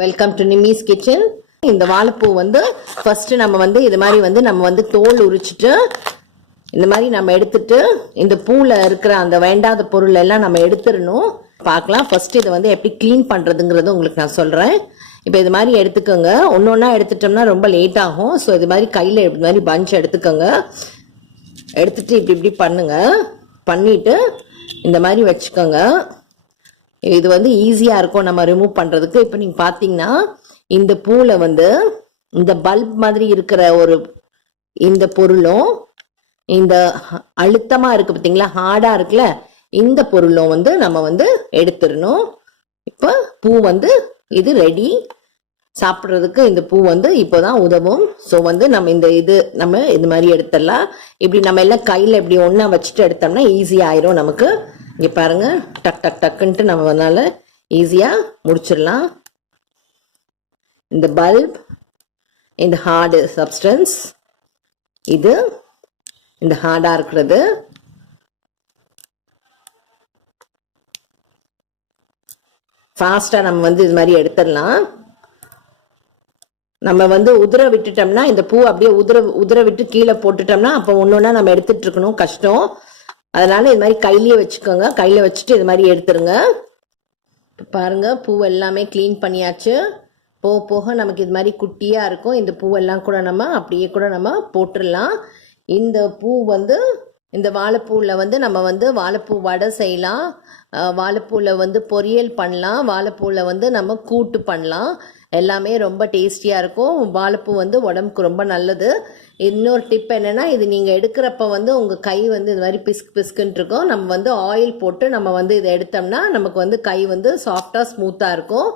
Welcome to நிமிஸ் kitchen இந்த வாழைப்பூ வந்து ஃபர்ஸ்ட் நம்ம வந்து இது மாதிரி வந்து நம்ம வந்து தோல் உரிச்சிட்டு இந்த மாதிரி நம்ம எடுத்துட்டு இந்த பூல இருக்கிற அந்த வேண்டாத பொருள் எல்லாம் நம்ம எடுத்துடணும். பார்க்கலாம். ஃபர்ஸ்ட் இதை வந்து எப்படி க்ளீன் பண்றதுங்கிறது உங்களுக்கு நான் சொல்றேன். இப்போ இது மாதிரி எடுத்துக்கோங்க. ஒன்று ஒன்றா எடுத்துட்டோம்னா ரொம்ப லேட் ஆகும். ஸோ இது மாதிரி கையில் இது மாதிரி பஞ்ச் எடுத்துக்கோங்க. எடுத்துட்டு இப்படி இப்படி பண்ணுங்க. பண்ணிட்டு இந்த மாதிரி வச்சுக்கோங்க. இது வந்து ஈஸியாக இருக்கும். நம்ம ரிமூவ் பண்ணுறதுக்கு இப்போ நீங்கள் பார்த்தீங்கன்னா இந்த பூவில் வந்து இந்த பல்ப் மாதிரி இருக்கிற ஒரு இந்த பொருளும் இந்த அழுத்தமாக இருக்குது பார்த்தீங்களா ஹார்டாக இருக்குல்ல? இந்த பொருளும் வந்து நம்ம வந்து எடுத்துடணும். இப்போ பூ வந்து இது ரெடி சாப்பிட்றதுக்கு இந்த பூ வந்து இப்போதான் உதவும். ஸோ வந்து நம்ம இந்த இது நம்ம இது மாதிரி எடுத்துடலாம். இப்படி நம்ம எல்லாம் கையில் இப்படி ஒன்றா வச்சுட்டு எடுத்தோம்னா ஈஸியாக ஆயிரும் நமக்கு. இங்கே பாருங்க. டக் டக் டக்குன்ட்டு நம்ம அதனால் ஈஸியாக முடிச்சிடலாம். இந்த பல்ப் இந்த ஹார்டு சப்ஸ்டன்ஸ் இது இந்த ஹார்டாக இருக்கிறது. ஃபாஸ்ட்டாக நம்ம வந்து இது மாதிரி எடுத்துடலாம். நம்ம வந்து உதிர விட்டுட்டோம்னா இந்த பூ அப்படியே உதிர உதிர விட்டு கீழே போட்டுட்டோம்னா அப்போ ஒன்று ஒன்றா நம்ம எடுத்துட்டு இருக்கணும். கஷ்டம். அதனால இது மாதிரி கையிலேயே வச்சுக்கோங்க. கையில் வச்சுட்டு இது மாதிரி எடுத்துருங்க. பாருங்கள் பாருங்க பூ எல்லாமே க்ளீன் பண்ணியாச்சு. போக போக நமக்கு இது மாதிரி குட்டியாக இருக்கும். இந்த பூவெல்லாம் கூட நம்ம அப்படியே கூட நம்ம போட்டுடலாம் இந்த பூ வந்து இந்த வாழைப்பூவில் வந்து நம்ம வந்து வாழைப்பூ வடை செய்யலாம். வாழைப்பூவில் வந்து பொரியல் பண்ணலாம். வாழைப்பூவில் வந்து நம்ம கூட்டு பண்ணலாம். எல்லாமே ரொம்ப டேஸ்டியாக இருக்கும். வாழைப்பூ வந்து உடம்புக்கு ரொம்ப நல்லது. இன்னொரு டிப் என்னென்னா இது நீங்கள் எடுக்கிறப்ப வந்து உங்கள் கை வந்து இது மாதிரி பிஸ்க் பிஸ்குன்ட்டு இருக்கும். நம்ம வந்து ஆயில் போட்டு நம்ம வந்து இதை எடுத்தோம்னா நமக்கு வந்து கை வந்து சாஃப்டாக ஸ்மூத்தாக இருக்கும்.